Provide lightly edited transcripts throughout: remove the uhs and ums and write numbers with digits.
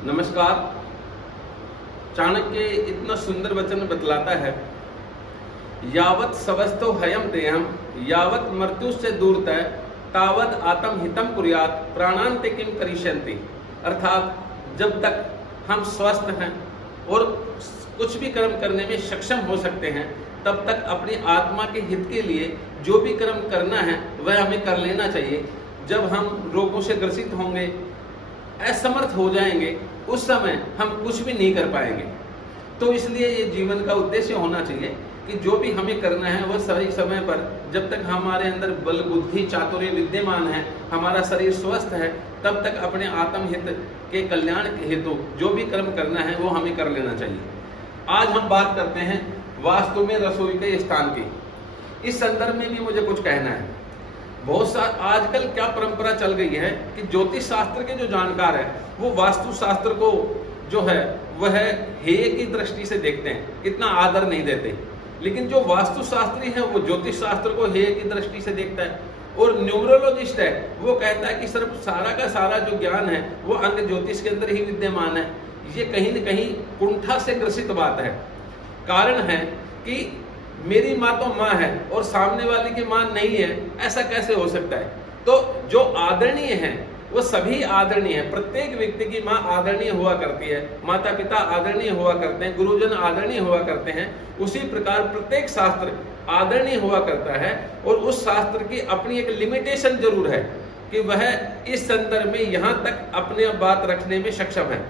नमस्कार। चाणक्य इतना सुंदर वचन बतलाता है, यावत सवस्तो हयम देहम यावत मृत्युश्च दूरतः तावत आत्म हितम कुर्यात प्राणांते किम करिष्यन्ति। अर्थात जब तक हम स्वस्थ हैं और कुछ भी कर्म करने में सक्षम हो सकते हैं, तब तक अपनी आत्मा के हित के लिए जो भी कर्म करना है वह हमें कर लेना चाहिए। जब हम रोगों से ग्रसित होंगे, असमर्थ हो जाएंगे, उस समय हम कुछ भी नहीं कर पाएंगे। तो इसलिए ये जीवन का उद्देश्य होना चाहिए कि जो भी हमें करना है वह सही समय पर, जब तक हमारे अंदर बल बुद्धि चातुर्य विद्यमान है, हमारा शरीर स्वस्थ है, तब तक अपने आत्महित के कल्याण के हेतु जो भी कर्म करना है वो हमें कर लेना चाहिए। आज हम बात करते हैं वास्तु में रसोई के स्थान की। इस संदर्भ में भी मुझे कुछ कहना है। बहुत सा आजकल क्या परंपरा चल गई है कि ज्योतिष शास्त्र के जो जानकार है वो वास्तु शास्त्र को जो है वह हेय की दृष्टि से देखते हैं, इतना आदर नहीं देते। लेकिन जो वास्तु शास्त्री है वो ज्योतिष शास्त्र को हेय की दृष्टि से देखता है, और न्यूमरोलॉजिस्ट है वो कहता है कि सिर्फ सारा का सारा जो ज्ञान है वो अंग ज्योतिष के अंदर ही विद्यमान है। ये कहीं न कहीं कुंठा से ग्रसित बात है। कारण है कि मेरी माँ तो माँ है और सामने वाले की माँ नहीं है, ऐसा कैसे हो सकता है? तो जो आदरणीय है वो सभी आदरणीय है। प्रत्येक व्यक्ति की माँ आदरणीय हुआ करती है, माता पिता आदरणीय हुआ करते हैं, गुरुजन आदरणीय हुआ करते हैं। उसी प्रकार प्रत्येक शास्त्र आदरणीय हुआ करता है, और उस शास्त्र की अपनी एक लिमिटेशन जरूर है कि वह इस संदर्भ में यहाँ तक अपने बात रखने में सक्षम है।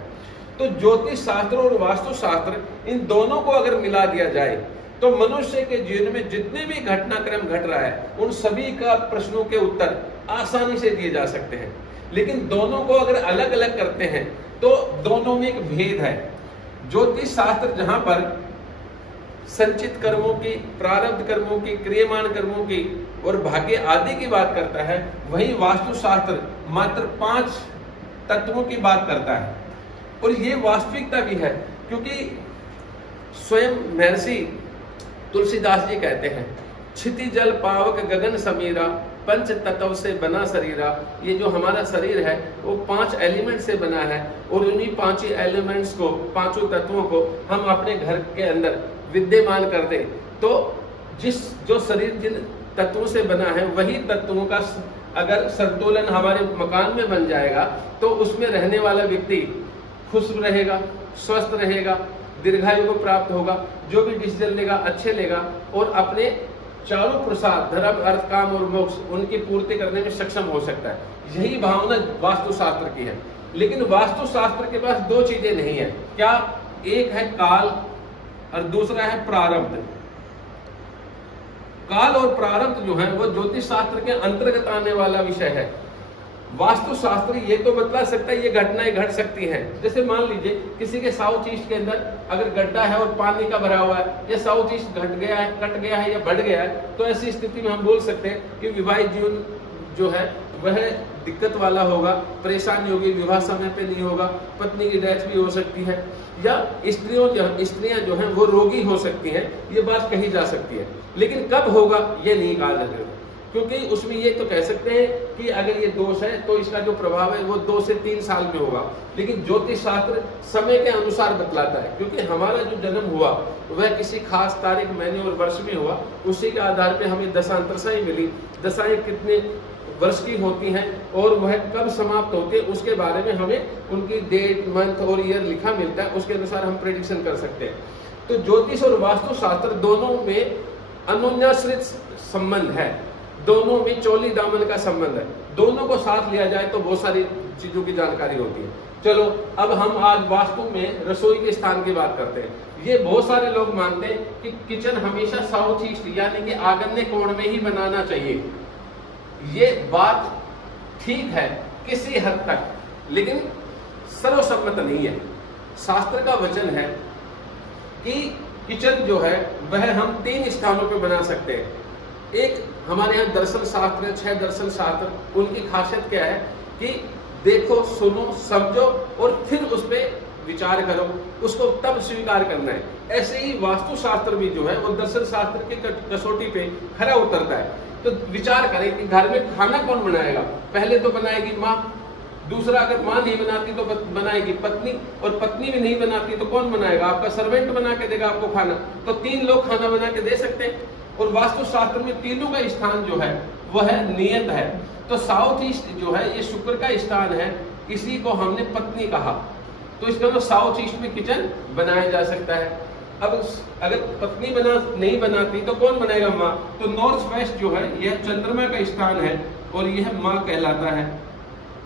तो ज्योतिष शास्त्र और वास्तु शास्त्र, इन दोनों को अगर मिला दिया जाए तो मनुष्य के जीवन में जितने भी घटनाक्रम घट रहा है उन सभी का प्रश्नों के उत्तर आसानी से दिए जा सकते हैं। लेकिन दोनों को अगर अलग अलग करते हैं तो दोनों में एक भेद है। ज्योतिष शास्त्र जहां पर संचित कर्मों की, प्रारब्ध कर्मों की, क्रियमान कर्मों की और भाग्य आदि की बात करता है, वहीं वास्तु शास्त्र मात्र 5 तत्वों की बात करता है। और ये वास्तविकता भी है, क्योंकि स्वयं महर्षि तुलसीदास जी कहते हैं, क्षिति जल पावक गगन समीरा पंच तत्व से बना शरीरा। ये जो हमारा शरीर है वो 5 एलिमेंट से बना है, और उन्हीं 5 एलिमेंट्स को, 5 तत्वों को हम अपने घर के अंदर विद्यमान कर दें तो जो शरीर जिन तत्वों से बना है वही तत्वों का अगर संतुलन हमारे मकान में बन जाएगा तो उसमें रहने वाला व्यक्ति खुश रहेगा, स्वस्थ रहेगा, दीर्घायु को प्राप्त होगा, जो भी डिसीजन लेगा अच्छे लेगा, और अपने चारों प्रसाद धर्म अर्थ काम और मोक्ष उनकी पूर्ति करने में सक्षम हो सकता है। यही भावना वास्तु शास्त्र की है। लेकिन वास्तु शास्त्र के पास 2 चीजें नहीं है। क्या? एक है काल और दूसरा है प्रारब्ध। काल और प्रारब्ध जो है वो ज्योतिष शास्त्र के अंतर्गत आने वाला विषय है। वास्तु शास्त्र ये तो बतला सकता है ये घटनाएं घट सकती हैं। जैसे मान लीजिए किसी के साउथ ईस्ट के अंदर अगर गड्ढा है और पानी का भरा हुआ है, या साउथ ईस्ट घट गया है, कट गया है या बढ़ गया है, तो ऐसी स्थिति में हम बोल सकते हैं कि विवाहित जीवन जो है वह दिक्कत वाला होगा, परेशानी होगी, विवाह समय पे नहीं होगा, पत्नी की डेथ भी हो सकती है, या स्त्रियां जो हैं वो रोगी हो सकती हैं। ये बात कही जा सकती है। लेकिन कब होगा ये नहीं कहा जा सकता, क्योंकि उसमें ये तो कह सकते हैं कि अगर ये दोष है तो इसका जो प्रभाव है वो 2 से 3 साल में होगा। लेकिन ज्योतिष शास्त्र समय के अनुसार बतलाता है, क्योंकि हमारा जो जन्म हुआ वह किसी खास तारीख, महीने और वर्ष में हुआ। उसी के आधार पे हमें दशांतरसाएं मिली। दशाएं कितने वर्ष की होती हैं और वह कब समाप्त होती है उसके बारे में हमें उनकी डेट, मंथ और ईयर लिखा मिलता है। उसके अनुसार हम प्रेडिक्शन कर सकते हैं। तो ज्योतिष और वास्तु शास्त्र दोनों में अन्योन्याश्रित संबंध है, दोनों में चोली दामन का संबंध है। दोनों को साथ लिया जाए तो बहुत सारी चीजों की जानकारी होती है। चलो अब हम आज वास्तु में रसोई के स्थान की बात करते हैं। ये बहुत सारे लोग मानते हैं कि किचन हमेशा साउथ ईस्ट यानी कि आग्नेय कोण में ही बनाना चाहिए। ये बात ठीक है किसी हद तक, लेकिन सर्वसम्मत नहीं है। शास्त्र का वचन है कि किचन जो है वह हम 3 स्थानों पर बना सकते हैं। एक हमारे यहाँ दर्शन शास्त्र है, 6 दर्शन शास्त्र। उनकी खासियत क्या है कि देखो, सुनो, समझो और फिर उस पर विचार करो, उसको तब स्वीकार करना है। ऐसे ही वास्तु शास्त्र भी जो है वो दर्शन शास्त्र की कसौटी पे खरा उतरता है। तो विचार करें कि घर में खाना कौन बनाएगा। पहले तो बनाएगी माँ, दूसरा, अगर माँ नहीं बनाती तो बनाएगी पत्नी, और पत्नी भी नहीं बनाती तो कौन बनाएगा? आपका सर्वेंट बना के देगा आपको खाना। तो 3 लोग खाना बना के दे सकते हैं। और वास्तुशास्त्र में तीनों का स्थान जो है वह नियत है। तो साउथ ईस्ट जो है ये शुक्र का स्थान है, इसी को हमने पत्नी कहा। तो इसका मतलब साउथ ईस्ट में किचन बनाया जा सकता है। अब अगर पत्नी नहीं बनाती तो कौन बनाएगा? माँ। तो नॉर्थ वेस्ट जो है यह चंद्रमा का स्थान है और यह माँ कहलाता है।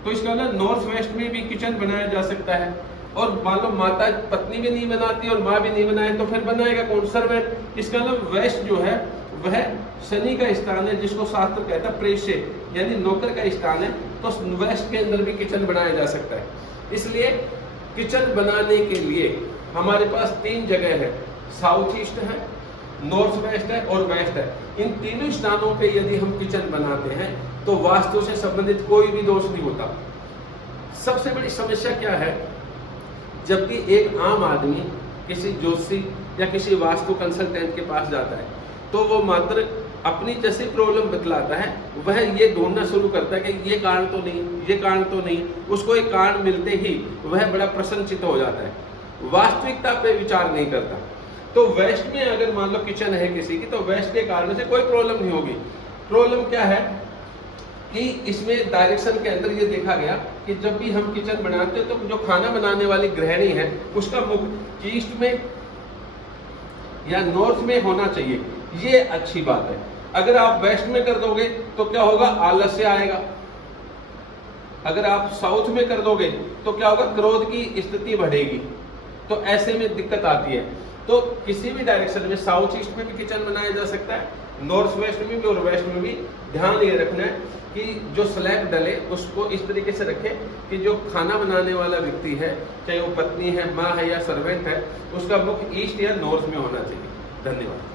तो इसका मतलब नॉर्थ वेस्ट में भी किचन बनाया जा सकता है। और मान लो माता पत्नी भी नहीं बनाती और माँ भी नहीं बनाए तो फिर बनाएगा कौन? सर्वेंट। इसका मतलब वेस्ट जो है वह शनि का स्थान है, जिसको शास्त्र कहता है प्रेष्य, यानी नौकर का स्थान है। तो वेस्ट के अंदर भी किचन बनाया जा सकता है। इसलिए किचन बनाने के लिए हमारे पास 3 जगह है, साउथ ईस्ट है, नॉर्थ वेस्ट है और वेस्ट है। इन तीनों स्थानों पे यदि हम किचन बनाते हैं तो वास्तु से संबंधित कोई भी दोष नहीं होता। सबसे बड़ी समस्या क्या है? जब भी एक आम आदमी किसी ज्योतिषी या किसी वास्तु कंसल्टेंट के पास जाता है तो वो मात्र अपनी जैसी प्रॉब्लम बतलाता है, वह ये ढूंढना शुरू करता है कि ये कारण तो नहीं, ये कारण तो नहीं। उसको एक कारण मिलते ही वह बड़ा प्रसन्नचित्त हो जाता है, वास्तविकता पे विचार नहीं करता। तो वेस्ट में अगर मान लो किचन है किसी की, तो वेस्ट के कारण से कोई प्रॉब्लम नहीं होगी। प्रॉब्लम क्या है कि इसमें डायरेक्शन के अंदर ये देखा गया कि जब भी हम किचन बनाते हैं तो जो खाना बनाने वाली गृहिणी है उसका मुख ईस्ट में या नॉर्थ में होना चाहिए, ये अच्छी बात है। अगर आप वेस्ट में कर दोगे तो क्या होगा? आलस्य आएगा। अगर आप साउथ में कर दोगे तो क्या होगा? क्रोध की स्थिति बढ़ेगी। तो ऐसे में दिक्कत आती है। तो किसी भी डायरेक्शन में साउथ ईस्ट में भी किचन बनाया जा सकता है, नॉर्थ वेस्ट में भी और वेस्ट में भी। ध्यान ये रखना है कि जो स्लैब डले उसको इस तरीके से रखें कि जो खाना बनाने वाला व्यक्ति है, चाहे वो पत्नी है, माँ है या सर्वेंट है, उसका मुख ईस्ट या नॉर्थ में होना चाहिए। धन्यवाद।